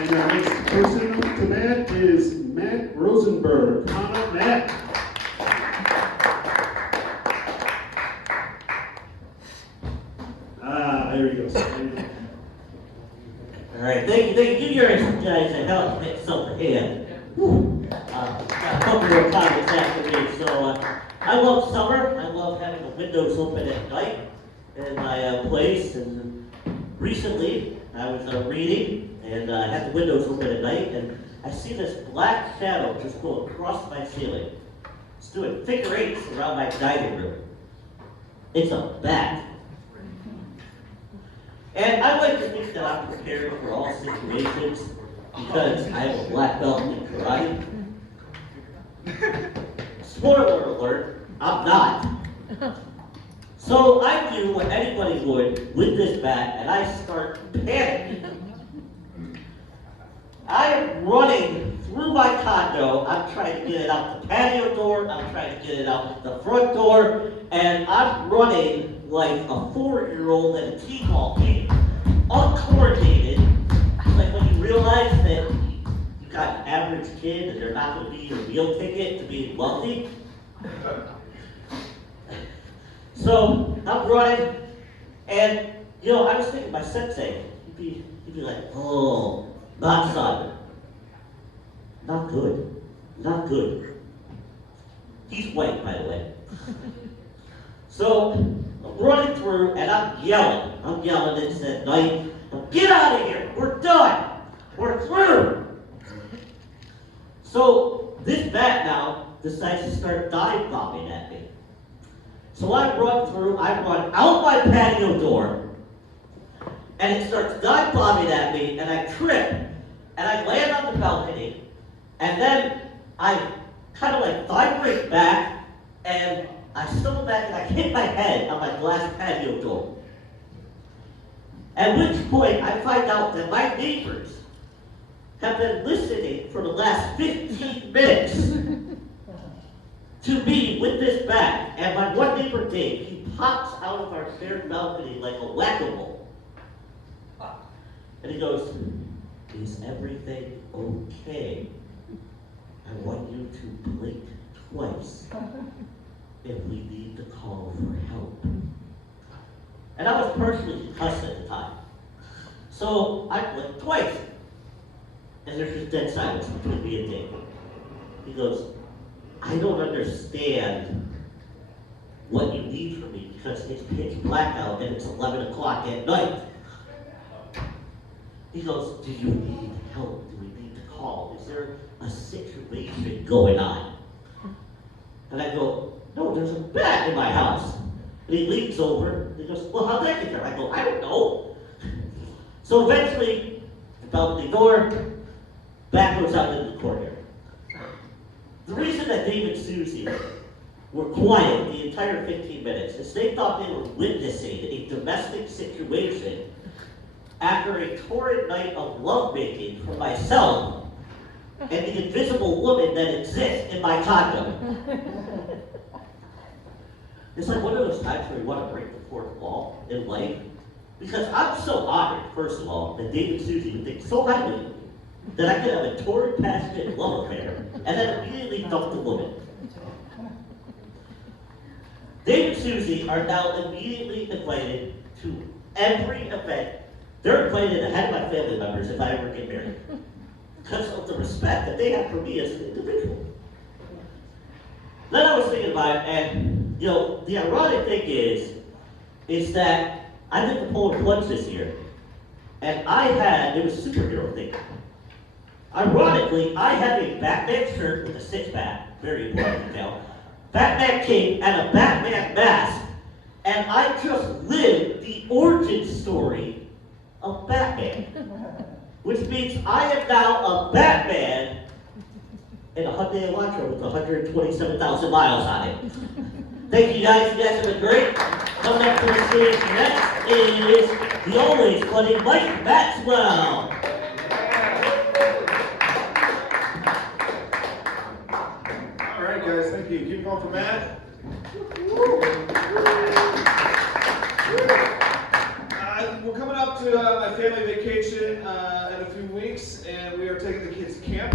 And our next person to Matt is Matt Rosenberg. Come on up, Matt. There he goes. All right, thank you. You guys have helped make something here. Got a couple more comments after me. So I love summer. I love having the windows open at night in my place. And recently, I was reading, and I had the windows open at night, and I see this black shadow just go across my ceiling. It's doing figure eights around my dining room. It's a bat. And I like to think that I'm prepared for all situations because I have a black belt in karate. Spoiler alert, I'm not. So I do what anybody would with this bat, and I start panicking. I am running through my condo. I'm trying to get it out the patio door. I'm trying to get it out the front door. And I'm running like a 4-year-old at a T-ball game, uncoordinated. Like when you realize that you got an average kid and they're not going to be your meal ticket to being wealthy. So I'm running, and I was thinking my sensei, he'd be like, oh, not son. Not good. Not good. He's white, by the way. So I'm running through, and I'm yelling. It's at night. Get out of here. We're done. We're through. So this bat now decides to start dive bombing at me. So I run out my patio door, and it starts dive bombing at me, and I trip, and I land on the balcony, and then I kind of like vibrate back, and I stumble back, and I hit my head on my glass patio door. At which point, I find out that my neighbors have been listening for the last 15 minutes to me with this bat. And my one neighbor, Dave, he pops out of our shared balcony like a whack-a-mole. And he goes, is everything okay? I want you to blink twice if we need to call for help. And I was partially concussed at the time. So I blinked twice. And there's just dead silence between me and Dave. He goes, I don't understand what you need from me because it's pitch black out and it's 11 o'clock at night. He goes, do you need help? Do we need to call? Is there a situation going on? And I go, no, there's a bat in my house. And he leans over, and he goes, well, how'd that get there? I go, I don't know. So eventually, the balcony door, bat goes out into the courtyard. The reason that Dave and Susie were quiet the entire 15 minutes is they thought they were witnessing a domestic situation after a torrid night of lovemaking for myself and the invisible woman that exists in my condo. It's like one of those times where you want to break the fourth wall in life. Because I'm so honored, first of all, that Dave and Susie would think so highly of me that I could have a torrid, passionate love affair and then immediately dump the woman. Dave and Susie are now immediately invited to every event. They're invited ahead of my family members if I ever get married because of the respect that they have for me as an individual. Then I was thinking about it, and the ironic thing is that I did the Polar Plunge this year, and it was a superhero thing. Ironically, I have a Batman shirt with a six-pack, very important detail, Batman cape, and a Batman mask, and I just lived the origin story of Batman, which means I am now a Batman in a Hyundai Elantra with 127,000 miles on it. Thank you guys have been great. Coming up to the stage next is the always funny Mike Maxwell. All right, guys, thank you. Keep going for Matt. We're coming up to my family vacation in a few weeks, and we are taking the kids camping.